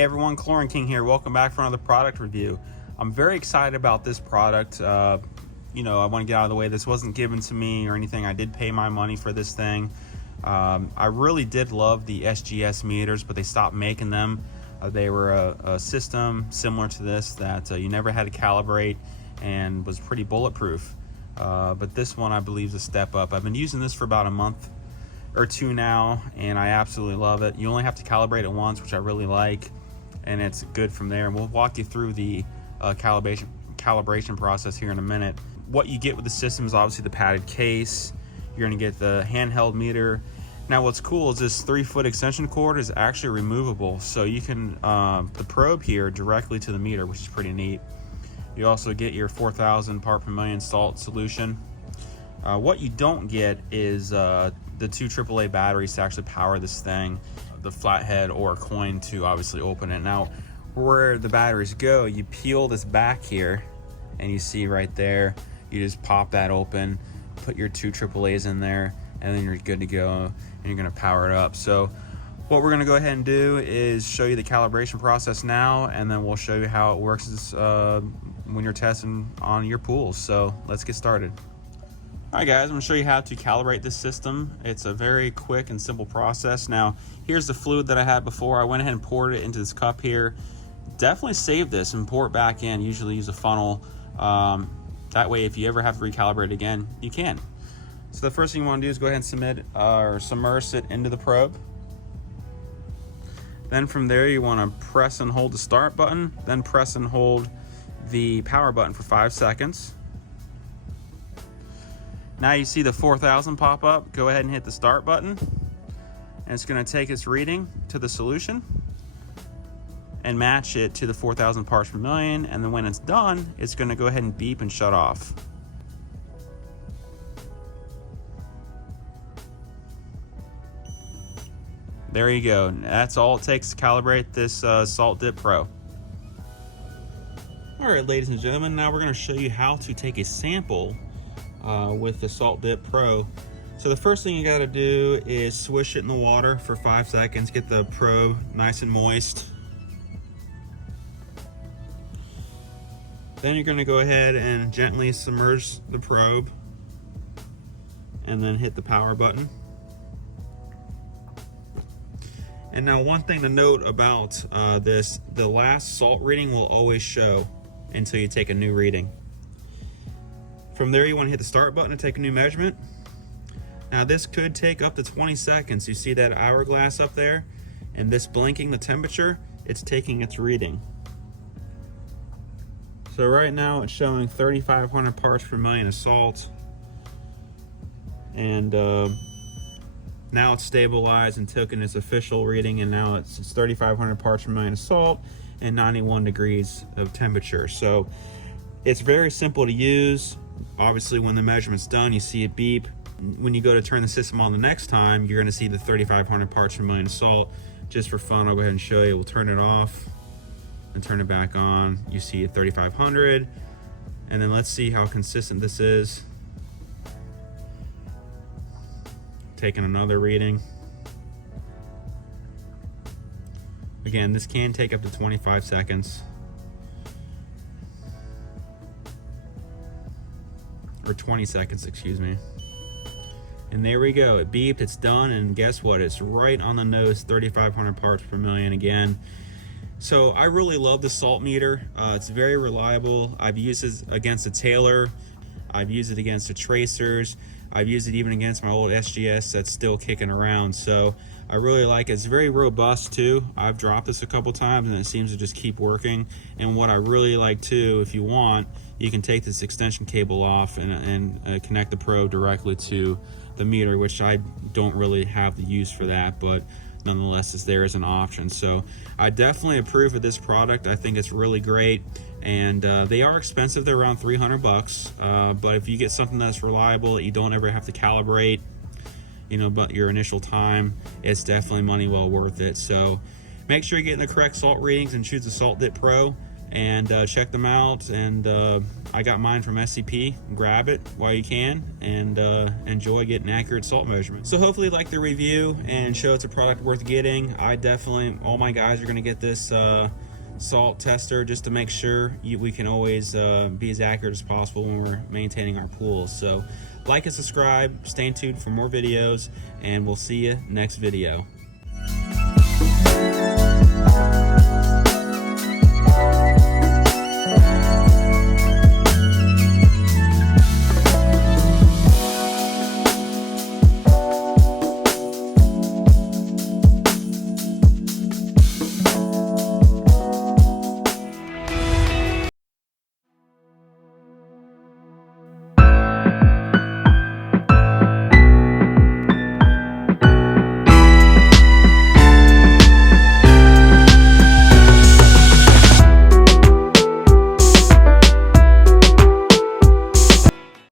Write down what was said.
Hey everyone, Chlorine King here. Welcome back for another product review. I'm very excited about this product. I want to get out of the way. This wasn't given to me or anything. I did pay my money for this thing. I really did love the SGS meters, but they stopped making them. They were a system similar to this that you never had to calibrate and was pretty bulletproof. But this one I believe is a step up. I've been using this for about a month or two now, and I absolutely love it. You only have to calibrate it once, which I really like, and it's good from there. And we'll walk you through the calibration process here in a minute. What you get with the system is obviously the padded case. You're going to get the handheld meter. Now what's cool is this 3-foot extension cord is actually removable, so you can put the probe here directly to the meter, which is pretty neat. You also get your 4,000 part per million salt solution. What you don't get is the 2 AAA batteries to actually power this thing, the flathead or a coin to obviously open it. Now where the batteries go, you peel this back here and you see right there, you just pop that open, put your 2 AAAs in there, and then you're good to go, and you're going to power it up. So what we're going to go ahead and do is show you the calibration process now, and then we'll show you how it works when you're testing on your pools. So let's get started. All right guys, I'm going to show you how to calibrate this system. It's a very quick and simple process. Now here's the fluid that I had before. I went ahead and poured it into this cup here. Definitely save this and pour it back in. Usually use a funnel. That way if you ever have to recalibrate again, you can. So the first thing you want to do is go ahead and submerge it into the probe. Then from there you want to press and hold the start button, then press and hold the power button for 5 seconds. Now you see the 4,000 pop up. Go ahead and hit the start button, and it's going to take its reading to the solution and match it to the 4,000 parts per million, and then when it's done, it's going to go ahead and beep and shut off. There you go. That's all it takes to calibrate this Salt Dip Pro. All right, ladies and gentlemen, now we're going to show you how to take a sample with the Salt Dip Pro. So the first thing you got to do is swish it in the water for 5 seconds, get the probe nice and moist. Then you're going to go ahead and gently submerge the probe and then hit the power button. And now one thing to note about this, the last salt reading will always show until you take a new reading. From there you want to hit the start button to take a new measurement. Now this could take up to 20 seconds. You see that hourglass up there? And this blinking the temperature, it's taking its reading. So right now it's showing 3,500 parts per million of salt. And now it's stabilized and taken its official reading, and now it's 3,500 parts per million of salt and 91 degrees of temperature. So it's very simple to use. Obviously when the measurement's done, you see it beep. When you go to turn the system on the next time, you're going to see the 3,500 parts per million of salt. Just for fun, I'll go ahead and show you. We'll turn it off and turn it back on. You see it 3,500, and then let's see how consistent this is. Taking another reading. Again, this can take up to 25 seconds. Or 20 seconds, excuse me. And there we go, it beeped, it's done, and guess what? It's right on the nose, 3,500 parts per million again. So I really love the salt meter. It's very reliable. I've used it against a Taylor. I've used it against the tracers. I've used it even against my old SGS that's still kicking around. So I really like it. It's very robust too. I've dropped this a couple times and it seems to just keep working. And what I really like too, if you want, you can take this extension cable off and connect the probe directly to the meter, which I don't really have the use for that, but nonetheless it's there as an option. So I definitely approve of this product. I think it's really great, and they are expensive. They're around 300 bucks, but if you get something that's reliable that you don't ever have to calibrate, but your initial time, it's definitely money well worth it. So make sure you're getting the correct salt readings and choose the Salt Dip Pro, and check them out. And I got mine from SCP. Grab it while you can, and enjoy getting accurate salt measurements. So hopefully you like the review and show it's a product worth getting. I definitely, all my guys are going to get this salt tester just to make sure we can always be as accurate as possible when we're maintaining our pools. So like and subscribe, stay tuned for more videos, and we'll see you next video.